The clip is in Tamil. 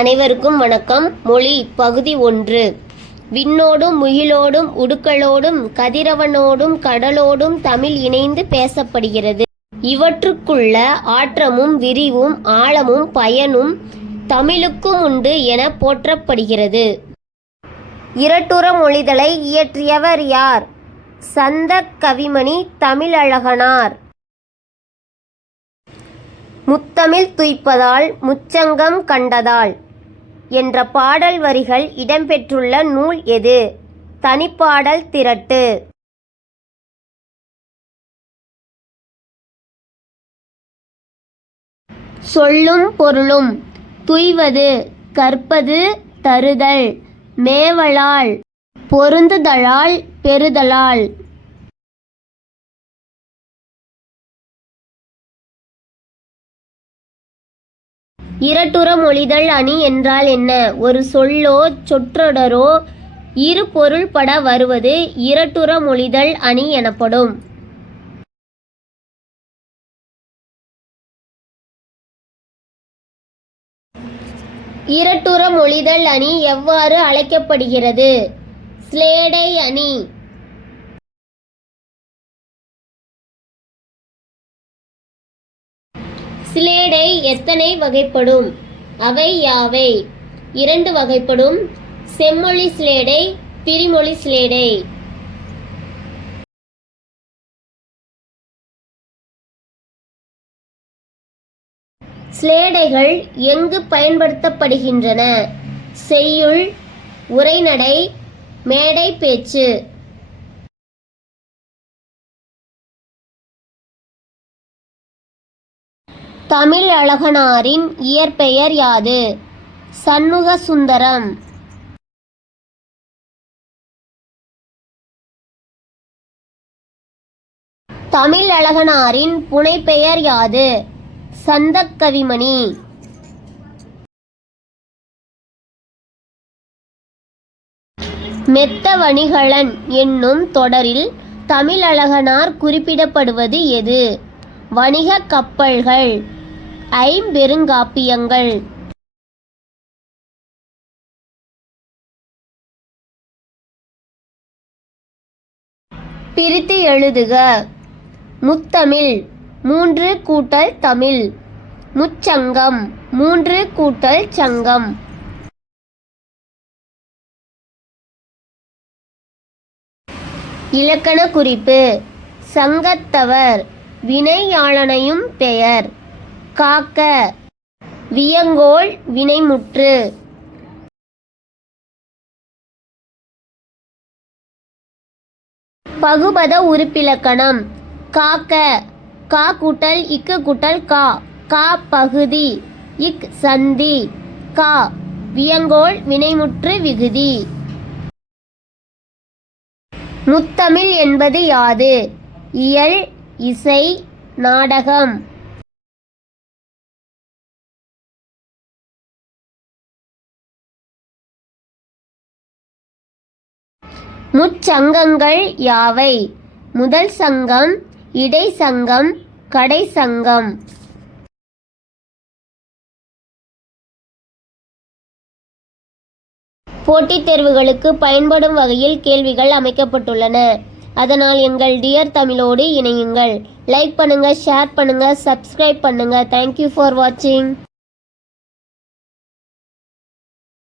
அனைவருக்கும் வணக்கம். மொழி பகுதி 1. விண்ணோடும் முகிலோடும் உடுக்களோடும் கதிரவனோடும் கடலோடும் தமிழ் இணைந்து பேசப்படுகிறது. இவற்றுக்குள்ள ஆற்றமும் விரிவும் ஆழமும் பயனும் தமிழுக்கும் உண்டு என போற்றப்படுகிறது. இரட்டுற மொழிதலை இயற்றியவர் யார்? சந்தக் கவிமணி தமிழழகனார். முத்தமிழ் துய்ப்பதால் முச்சங்கம் கண்டதால் என்ற பாடல் வரிகள் இடம்பெற்றுள்ள நூல் எது? தனிப்பாடல் திரட்டு. சொல்லும் பொருளும் துய்வது கற்பது தருதல் மேவலால் பொருந்துதலால் பெறுதலால். இரட்டுற மொழிதல் அணி என்றால் என்ன? ஒரு சொல்லோ சொற்றொடரோ இரு பொருள்பட வருவது இரட்டுற மொழிதல் அணி எனப்படும். இரட்டுற மொழிதல் அணி எவ்வாறு அழைக்கப்படுகிறது? ஸ்லேடை அணி. ஸ்லேடை எத்தனை வகைப்படும்? அவை யாவை? 2 வகைப்படும். செம்மொழி ஸ்லேடை, பிரிமொழி ஸ்லேடை. ஸ்லேடைகள் எங்கு பயன்படுத்தப்படுகின்றன? செய்யுள், உரைநடை, மேடை பேச்சு. தமிழழகனாரின் இயற்பெயர் யாது? சண்முக சுந்தரம். தமிழழகனாரின் புனைப்பெயர் யாது? சந்தக் கவிமணி. மெத்த வணிகளன் என்னும் தொடரில் தமிழழகனார் குறிப்பிடப்படுவது எது? வணிக கப்பல்கள். ஐம்பெருங்காப்பியங்கள். பிரித்து எழுதுக. முத்தமிழ் 3 கூட்டல் தமிழ். முச்சங்கம் 3 கூட்டல் சங்கம். இலக்கண குறிப்பு. சங்கத்தவர் வினையாளனையும் பெயர். காக்க வியங்கோள் வினைமுற்று. பகுபத உறுப்பிலக்கணம். காக்க கா கூட்டல் இக்கு கூட்டல் கா. கா பகுதி. இக் சந்தி. கா வியங்கோள் வினைமுற்று விகுதி. முத்தமிழ் என்பது யாது? இயல், இசை, நாடகம். முச்சங்கங்கள் யாவை? முதல் சங்கம், இடை சங்கம், கடை சங்கம். போட்டித் தேர்வுகளுக்கு பயன்படும் வகையில் கேள்விகள் அமைக்கப்பட்டுள்ளன. அதனால் எங்கள் டியர் தமிழோடு இணையுங்கள். லைக் பண்ணுங்க, ஷேர் பண்ணுங்க, சப்ஸ்கிரைப் பண்ணுங்க. தேங்க்யூ ஃபார் வாட்சிங்.